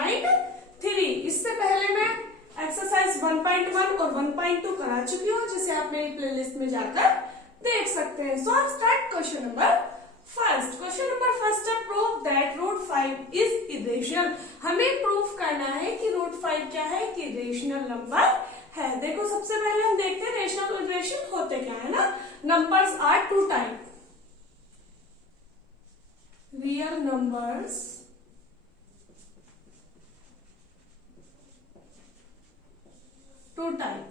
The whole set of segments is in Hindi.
1.3। इससे पहले मैं एक्सरसाइज 1.1 और 1.2 करा चुकी हूँ, जिसे आप मेरी प्लेलिस्ट में जाकर देख सकते हैं। So start question number first. Question number first है, prove that root 5 is irrational. हमें प्रूफ करना है कि रूट 5 क्या है, कि रेशनल नंबर है। देखो सबसे पहले हम देखते हैं रेशनल और इरेशनल होते क्या है ना। Numbers are two type, real numbers two type,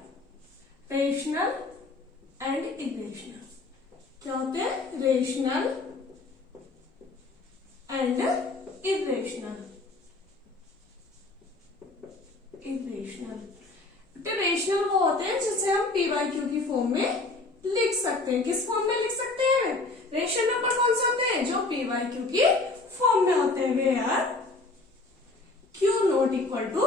rational and irrational. क्या होते हैं, rational and irrational. Irrational rational वो होते हैं जिसे हम पी/क्यू की फॉर्म में लिख सकते हैं। किस फॉर्म में लिख सकते हैं, रेशनल नंबर कौन से होते हैं, जो पी/क्यू की फॉर्म में होते हैं, where q not equal to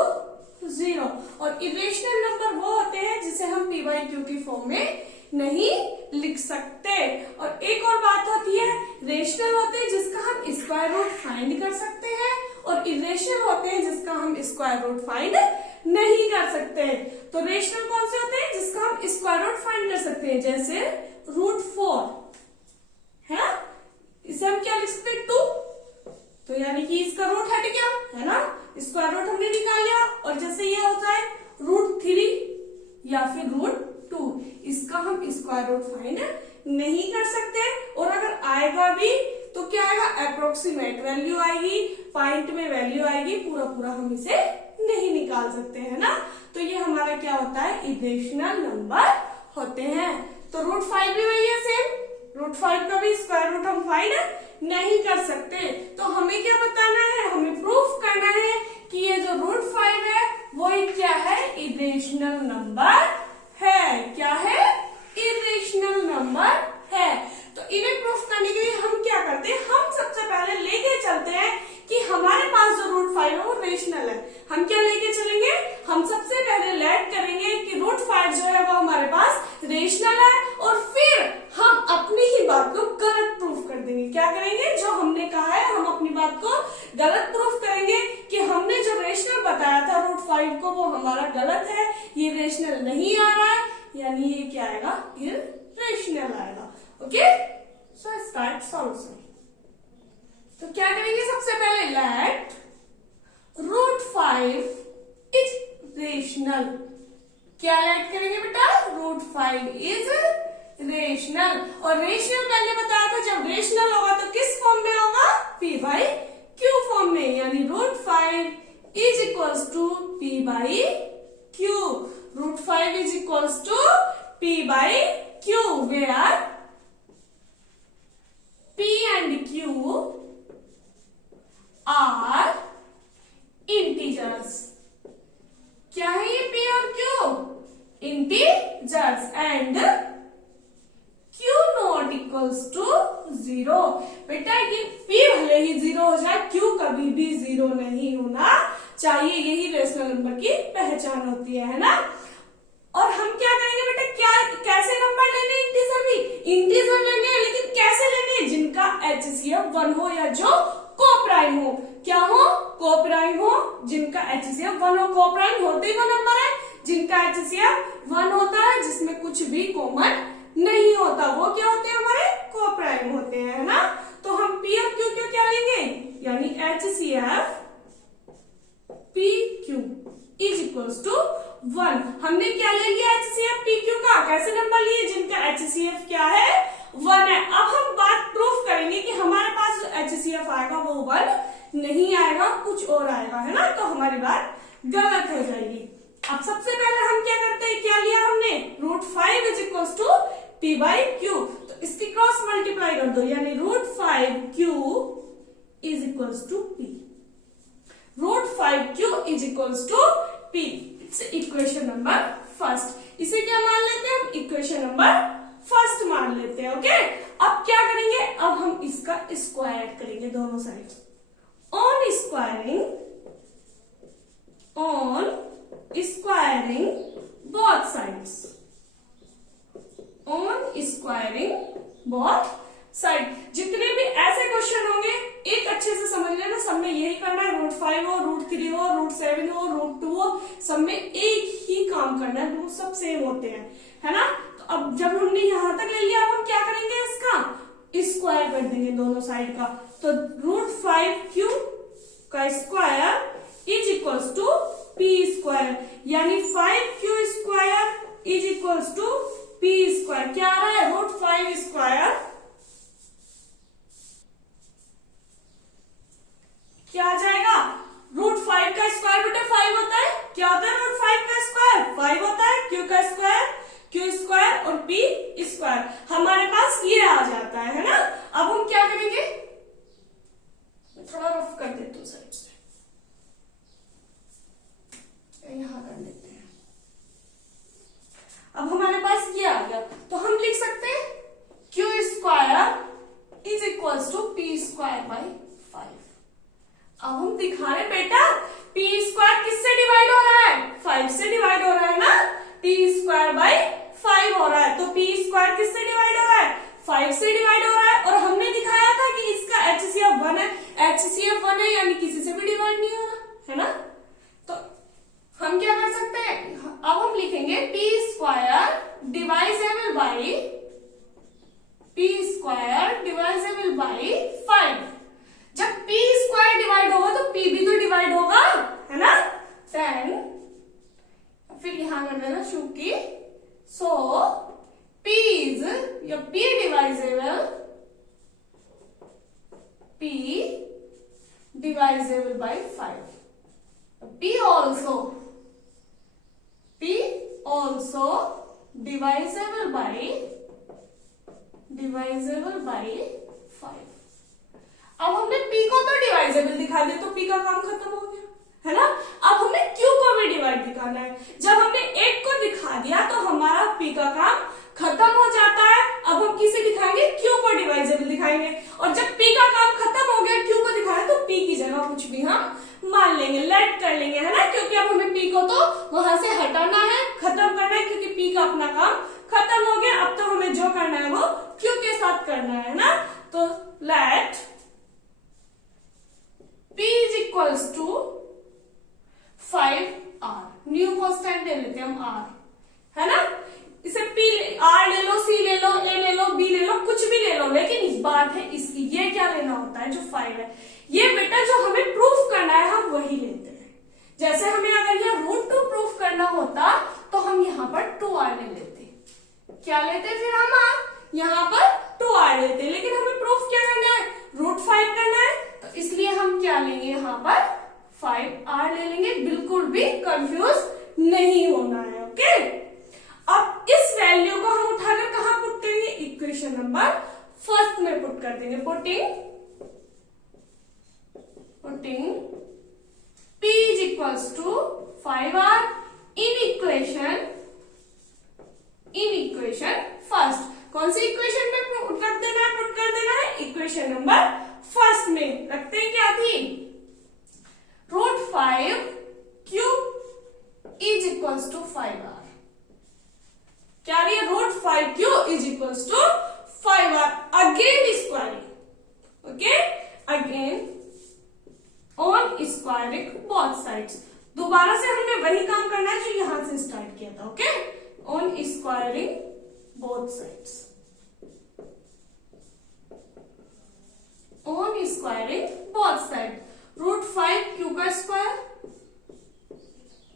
0। और इरेशनल नंबर वो होते हैं जिसे हम पी/क्यू की फॉर्म में नहीं लिख सकते। और एक और बात होती है, रेशनल होते हैं जिसका हम स्क्वायर रूट फाइंड कर सकते हैं, और इरेशनल होते हैं जिसका हम स्क्वायर रूट फाइंड नहीं कर सकते। तो रेशनल कौन से होते हैं, जिसका हम स्क्वायर रूट फाइंड कर सकते हैं, जैसे √4 है, इसे हम क्या लिख सकते हैं, 2। तो यानी कि इसका रूट हट गया है ना, स्क्वायर रूट हमने निकाल लिया। और जैसे ये होता है √3 या फिर √2, इसका हम स्क्वायर रूट फाइंड नहीं कर सकते। और अगर आएगा भी तो क्या आएगा, अप्रोक्सीमेट वैल्यू आएगी, पॉइंट में वैल्यू आएगी, पूरा पूरा हम इसे नहीं निकाल सकते हैं ना। तो ये हमारा क्या होता है, इरेशनल नंबर होते हैं। तो √5 भी वही है सेम, √5 का भी स्क्वायर रूट हम फाइंड नहीं कर सकते। तो हमें क्या बताना है, हमें प्रूफ करना है कि ये जो √5 है वो क्या है, इरेशनल नंबर है। क्या है, इरेशनल नंबर है। तो इन्हें प्रूफ करने के लिए हम क्या करते हैं, हम सबसे पहले लेके चलते हैं कि हमारे पास जो √5 है वो रेशनल है। हम क्या लेके चलेंगे, हम सबसे पहले लेट करेंगे कि √5 जो है वो हमारे पास रेशनल है, और फिर हम अपनी ही बात को गलत प्रूफ कर देंगे। क्या करेंगे, जो हमने कहा है हम अपनी बात को गलत प्रूफ करेंगे कि हमने जो रेशनल बताया था √5 को वो हमारा गलत है, ये रेशनल नहीं आ रहा है, यानी ये क्या आएगा, इरेशनल आएगा। Okay, so start solution. तो क्या करेंगे, सबसे पहले लेट √5 इज रेशनल। क्या लेट करेंगे बेटा, √5 इज रेशनल। और रेशनल मैंने बताया था जब रेशनल होगा तो किस फॉर्म में होगा, पी/क्यू फॉर्म में, यानी √5 is equals to p q. √5 is equals to p q, where P and Q are integers। क्या है ये P और Q, integers, and Q not equals to 0। बेटा ये P भले ही 0 हो जाए, Q कभी भी 0 नहीं होना चाहिए, यही रेशनल नंबर की पहचान होती है ना। और हम क्या करेंगे बेटा, क्या कैसे नंबर लेने, इंटीजर भी इंटीजर लेने हैं, लेकिन कैसे लेने हैं, जिनका HCF 1 हो या जो कोप्राइम हो। क्या हो, कोप्राइम हो, जिनका HCF 1 हो। कोप्राइम होते ही वो नंबर है जिनका HCF 1 होता है, जिसमें कुछ भी कॉमन नहीं होता, वो क्या होते हैं, हमारे कोप्राइम होते हैं, है ना। तो हम P और Q क्यों क्या लेंगे, यानी HCF PQ is equals to 1। हमने क्या ले लिया, HCF PQ का, कैसे नंबर लिए, जिनका HCF क्या है, 1 है। अब हम बात प्रूफ करेंगे कि हमारे पास जो HCF आएगा वो 1 नहीं आएगा, कुछ और आएगा, है ना। तो हमारी बात गलत हो जाएगी। अब सबसे पहले हम क्या करते हैं, क्या लिया हमने, √5 इज इक्वल्स टू P/Q। तो इसकी क्रॉस मल्टीप्लाई कर दो, यानी √5Q is equals to P। √5Q is equals to P। Equation number first, इसे क्या मान लेते हैं हम, इक्वेशन नंबर फर्स्ट मान लेते हैं। ओके, अब क्या करेंगे, अब हम इसका स्क्वायर करेंगे दोनों side. On squaring both sides, on squaring both side. जितने भी ऐसे क्वेश्चन होंगे एक अच्छे से समझ लेना, सब में यही करना है, √5 हो, √3 हो, √7 हो, √2 हो, सब में एक ही काम करना है, रूट सब सेम होते हैं, है ना। तो अब जब हमने यहां तक ले लिया, अब हम क्या करेंगे, इसका स्क्वायर कर देंगे दोनों साइड का। तो √5q का square is equals to p square, यानी 5q square is equals to p square. क्या आ रहा है, √5 स्क्वायर क्या आ जाएगा, √5 का स्क्वायर बेटा 5 होता है। क्या होता है √5 का स्क्वायर, 5 होता है। q का स्क्वायर q स्क्वायर और p स्क्वायर, हमारे पास ये आ जाता है ना। अब हम क्या करेंगे, थोड़ा रफ कर देते हूँ साइड से, यहां कर लेते हैं। अब हमारे पास ये आ गया, तो हम लिख सकते हैं q square is equals to p square by 5। अब हम दिखा रहे बेटा p स्क्वायर किससे डिवाइड हो रहा है, 5 से डिवाइड हो रहा है ना, p स्क्वायर बाई 5 हो रहा है। तो p स्क्वायर किससे डिवाइड हो रहा है, 5 से डिवाइड हो रहा है। और हमने दिखाया था कि इसका HCF 1 है, HCF 1 है यानी किसी से भी डिवाइड नहीं हो रहा है ना। तो हम क्या कर सकते हैं, अब हम लिखेंगे p square divisible by divisible by 5। जब p स्क्वायर डिवाइड होगा तो p भी तो डिवाइड होगा, है ना। 10 फिर यहां कर देना चूंकि, सो p इज या p divisible by 5। p also divisible by 5। अब हमने p को तो डिवाइजेबल दिखा दिया, तो p का काम खत्म हो गया, है ना। अब हमें q को भी डिवाइड दिखाना है। जब हमने 1 को दिखा दिया तो हमारा p का काम खत्म हो जाता है। अब हम किसे दिखाएंगे, q को डिवाइजेबल दिखाएंगे। और जब p का काम खत्म हो गया, q को दिखाया, तो p की जगह कुछ भी हम मान लेंगे, लेट कर लेंगे, है ना। क्योंकि अब हमें p को तो वहां से हटाना है, खत्म करना है, क्योंकि p का अपना काम खत्म हो गया। अब तो हमें जो करना है वो q के साथ करना है ना। तो let p is equals to 5r, new constant ले लेते हैं हम r, है ना। इसे p r ले लो, c ले लो, a ले लो, b ले लो, कुछ भी ले लो, लेकिन इस बात है इसकी, ये क्या लेना होता है, जो 5 है, ये बेटा जो हमें प्रूफ करना है हम वही लेते हैं। जैसे हमें अगर ये √2 प्रूफ करना होता तो हम यहाँ पर 2r ले लेते, क्या लेते फिर हम यहाँ पर 2r लेते, लेकिन हमें प्रूफ क्या करना है, √5 करना है। तो इसलिए हम क्या लेंगे, यहाँ पर 5r ले लेंगे, बिल्कुल भी कंफ्यूज नहीं होना है, ओके। अब इस वैल्यू को हम उठाकर कहां पुट करेंगे, इक्वेशन नंबर फर्स्ट में पुट कर देंगे। Putting p is equals to 5r in equation first. कौन सी इक्वेशन में पुट कर देना है, इक्वेशन नंबर फर्स्ट में रखते हैं। क्या थी, √5q is equals to 5r। क्या रही है, √5q is equals to 5r। Again squaring, okay, again on squaring both sides. दोबारा से हमने वही काम करना है जो यहां से स्टार्ट किया था, okay. On squaring both sides, on squaring both side. √5q का square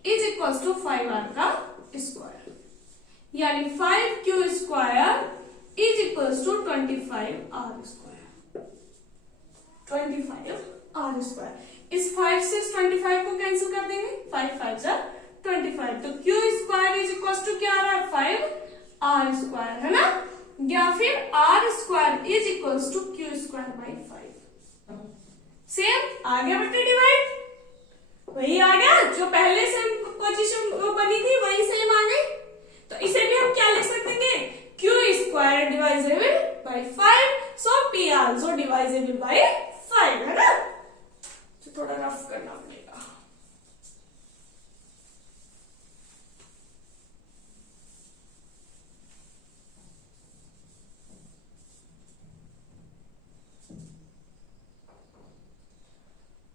is equals to 5r का स्क्वायर, यानी 5q square is equals to 25r square. 25r square, इस 5 से 25 को कैंसिल कर देंगे, 5 5 जा 25। तो q square is equals to क्या आ रहा है, 5r स्क्वायर, है ना। या फिर r square is equals to q square by 5। Same आ गया बेटे डिवाइड, वही आ गया जो पहले से पोजीशन बनी थी, वही सेम आ गई। तो इसे भी हम क्या लिख सकते हैं, q square divisible by 5, so p also divisible by 5, है ना। तो थोड़ा रफ करना पड़ेगा।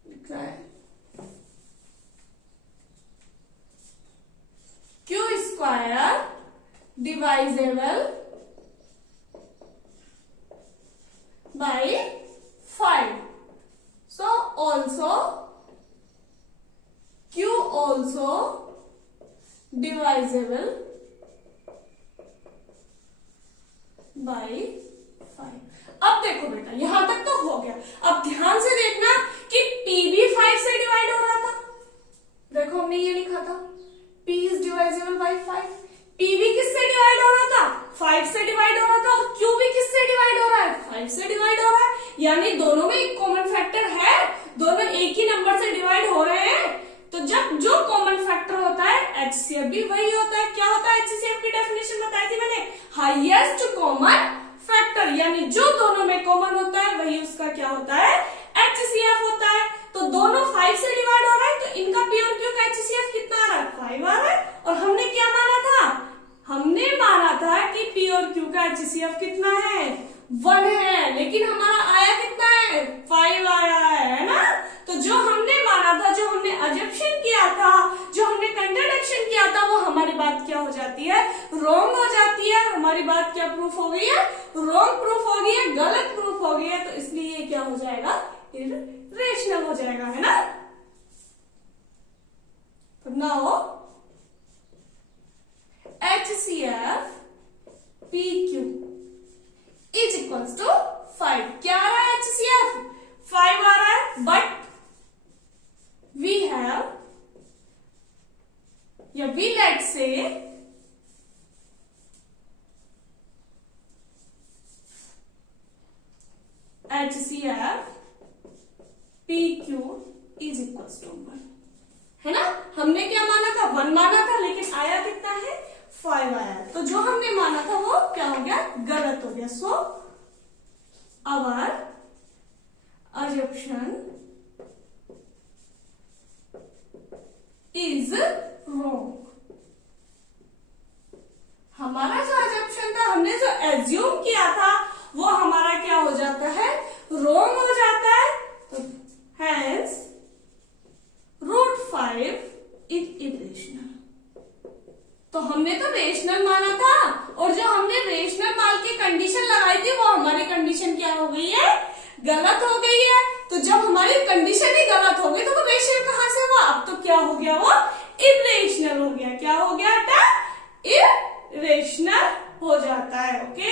लिख रहा है divisible by 5. So also Q also divisible by 5. अब देखो बेटा यहां तक तो हो गया। अब ध्यान से देखना कि P भी 5 से डिवाइड हो रहा था। देखो हमने ये लिखा था P is divisible by 5। P भी किससे डिवाइड हो रहा था? 5 से डिवाइड हो रहा था। और Q भी किससे डिवाइड हो रहा है? 5 से डिवाइड हो रहा है। यानी दोनों में एक कॉमन फैक्टर है, दोनों एक ही नंबर से डिवाइड हो रहे हैं। तो जब जो कॉमन फैक्टर होता है HCF भी वही होता है। क्या होता है HCF की डेफिनेशन बताई थी मैंने, हाईएस्ट कॉमन फैक्टर। यानी जो दोनों में कॉमन होता है वही उसका क्या होता है? HCF होता है। तो दोनों 5 से डिवाइड हो रहा है तो इनका P और Q का HCF कितना आ रहा है? 5 आ रहा है। और हमने क्या माना था? हमने माना था कि P और Q का HCF कितना है? 1 है। लेकिन हमारा आया कितना है? 5 आया है ना। तो जो हमने माना था, जो हमने अजम्पशन किया था, जो हमने कंट्राडिक्शन किया था, वो हमारी बात क्या हो जाती है? रॉन्ग हो जाती है। हमारी बात क्या प्रूफ हो गई है? रॉन्ग प्रूफ हो गई है, गलत प्रूफ हो गई है। तो इसलिए ये क्या हो जाएगा? इर्रेशनल हो जाएगा, है ना। तो now HCF PQ is equals to 5। क्या आ रहा है? HCF 5 आ रहा है। बट we have या we let's say HCF PQ is equals to 1, है ना। हमने क्या माना था? 1 माना था, लेकिन आया कितना है? 5 आया। तो जो हमने माना था वो क्या हो गया? गलत हो गया। So our assumption is wrong। हमारा जो assumption था, हमने जो assume किया था, वो हमारा क्या हो जाता है? wrong हो जाता है। तो hence √5 is irrational। तो हमने तो रेशनल माना था, और जो हमने रेशनल मान की कंडीशन लगाई थी वो हमारी कंडीशन क्या हो गई है? गलत हो गई है। तो जब हमारी कंडीशन ही गलत हो गई तो वो रेशनल कहां से हुआ? अब तो क्या हो गया? वो इरेशनल हो गया। क्या हो गया था? इरेशनल हो जाता है। ओके,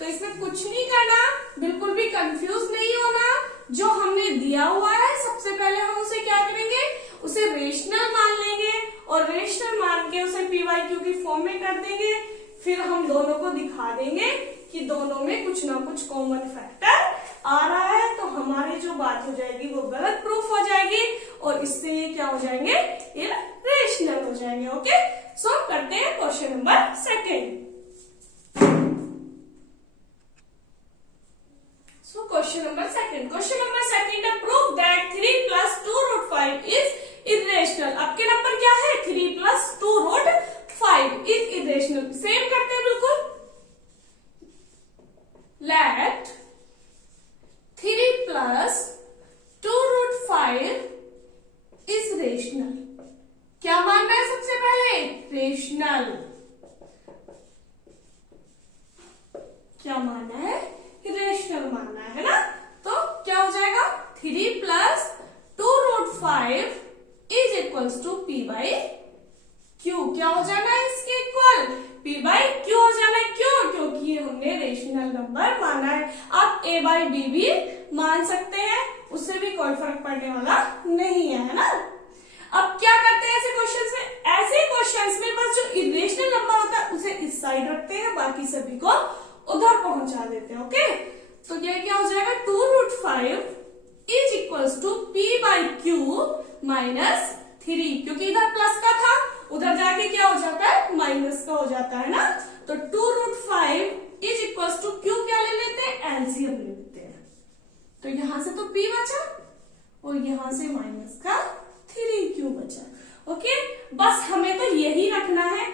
तो इसमें कुछ नहीं करना, बिल्कुल भी कंफ्यूज नहीं होना। जो हमने दिया हुआ है सबसे पहले हम उसे क्या करेंगे? उसे रेशनल मान लेंगे, और रेशनल मान के उसे PYQ की फॉर्म में कर देंगे। फिर हम दोनों को दिखा देंगे कि दोनों में कुछ ना कुछ कॉमन फैक्टर आ रहा है। तो हमारी जो बात हो जाएगी वो गलत प्रूफ हो जाएगी, और इससे ये क्या हो जाएंगे? इरेशनल हो जाएंगे। ओके, सो करते हैं question number 2। So question number 2. Question number 2 prove that 3 plus 2√5 is irrational। आपके नंबर क्या है? 3 plus 2√5 is irrational। सेम करते हैं बिल्कुल। Let 3 plus 2√5 is rational। क्या मानना है सबसे पहले? रेशनल। क्या मानना है? रेशनल मानना है ना। तो क्या हो जाएगा? 3 plus 2√5 is equals to P/Q। क्या हो जाना है इसके इक्वल? P/Q हो जाना है। क्यों? क्योंकि हमने रेशनल नंबर माना है। आप A/B भी मान सकते हैं, उससे भी कोई फर्क पड़ने वाला नहीं है ना। अब क्या करते हैं ऐसे क्वेश्चंस में? ऐसे क्वेश्चंस में बस जो इरेशनल नंबर होता है उसे इस साइड रखते हैं, बाकी सभी को उधर पहुंचा देते हैं। ओके, तो ये क्या हो जाएगा? 2√5 is equals to P/Q minus 3, क्योंकि इधर प्लस का था, उधर जाके क्या हो जाता है? माइनस का हो जाता है ना। तो 2√5 इज इक्वल्स टू Q क्या ले लेते हैं? एलसीएम ले लेते हैं। तो यहां से तो P बचा, और यहां से माइनस का 3Q बचा। ओके, बस हमें तो यही रखना है,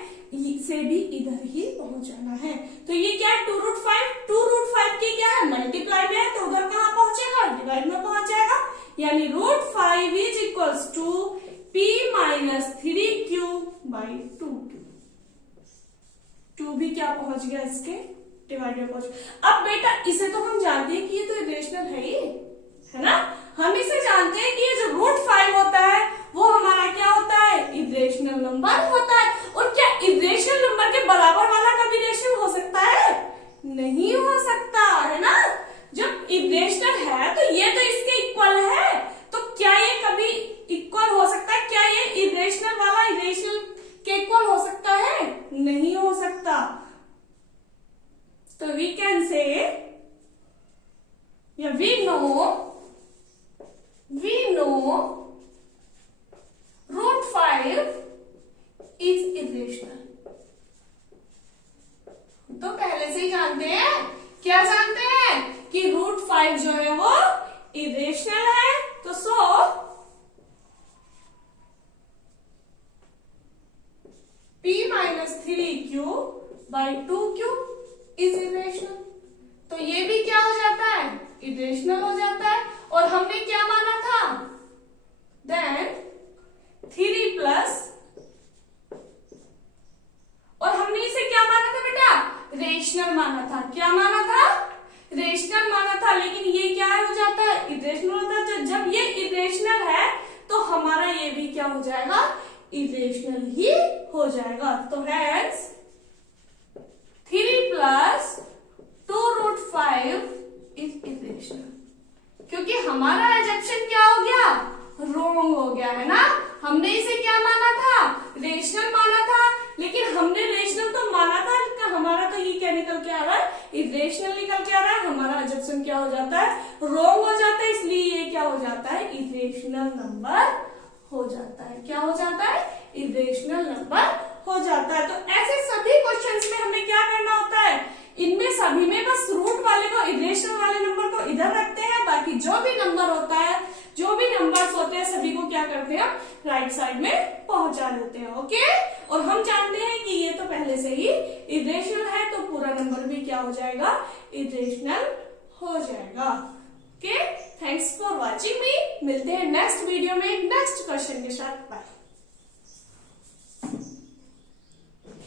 से भी इधर ही पहुंचाना है। तो ये क्या है? 2√5 की क्या है? मल्टीप्लाई में है, तो उधर कहां पहुंचेगा? डिवाइड में पहुंच जाएगा। यानी √5 is equals to P - 3Q/2Q। q भी क्या पहुंच गया, इसके डिवाइड में पहुंच गया। अब बेटा इसे तो हम जानते हैं कि ये तो इरेशनल है ही, है ना। हम इसे जानते हैं कि ये जो √5 होता है वो हमारा क्या होता है, इरेशनल नंबर होता है। और क्या इरेशनल नंबर के बराबर वाला कभी रेशनल हो सकता है, नहीं हो सकता, है ना। जब इरेशनल है तो ये तो इसके इक्वल है, तो क्या ये कभी इक्वल हो सकता है, क्या ये इरेशनल वाला इरेशनल के इक्वल हो सकता है, नहीं हो सकता। तो वी कैन से या वी नो √5 इज इरेशनल। तो पहले से ही जानते हैं, क्या जानते हैं कि √5 जो है वो इरेशनल है। तो सो p-3q/2q इज इरेशनल। तो ये भी क्या हो जाता है, इरेशनल हो जाता है। और हमने क्या माना था, देन 3+ और हमने इसे क्या माना था बेटा, रेशनल माना था। क्या माना था, रेशनल माना था। लेकिन ये क्या हो जाता है, इरेशनल होता है। जब ये इरेशनल है तो हमारा ये भी क्या हो जाएगा, इरेशनल ही हो जाएगा। तो हैंस 3+ 2√5 इज इरेशनल, क्योंकि हमारा एजम्पशन क्या हो गया, रॉन्ग हो गया, है ना। हमने इसे क्या माना था, रेशनल माना था। लेकिन हमने रेशनल तो माना था, लेकिन हमारा तो ये क्या निकल के आ रहा है, इरेशनल निकल के आ रहा है। हमारा एजम्पशन क्या हो जाता है, रॉन्ग हो जाता है। इसलिए ये क्या हो जाता है, इरेशनल नंबर हो जाता है। क्या हो जाता है, इरेशनल नंबर हो जाता है। तो ऐसे सभी क्वेश्चंस में हमें क्या करना होता है, इनमें सभी में बस रूट वाले को, इरेशनल वाले नंबर को इधर रखते हैं, बाकी जो भी नंबर होता है, जो भी नंबर्स होते हैं, सभी को क्या करते हैं, राइट साइड में पहुंचा देते हैं। ओके। और हम जानते हैं कि ये तो पहले से ही इरेशनल है, तो पूरा नंबर भी क्या हो जाएगा, इरेशनल हो जाएगा। ओके, थैंक्स फॉर वॉचिंग मी। मिलते हैं नेक्स्ट वीडियो में नेक्स्ट क्वेश्चन के साथ। बाय।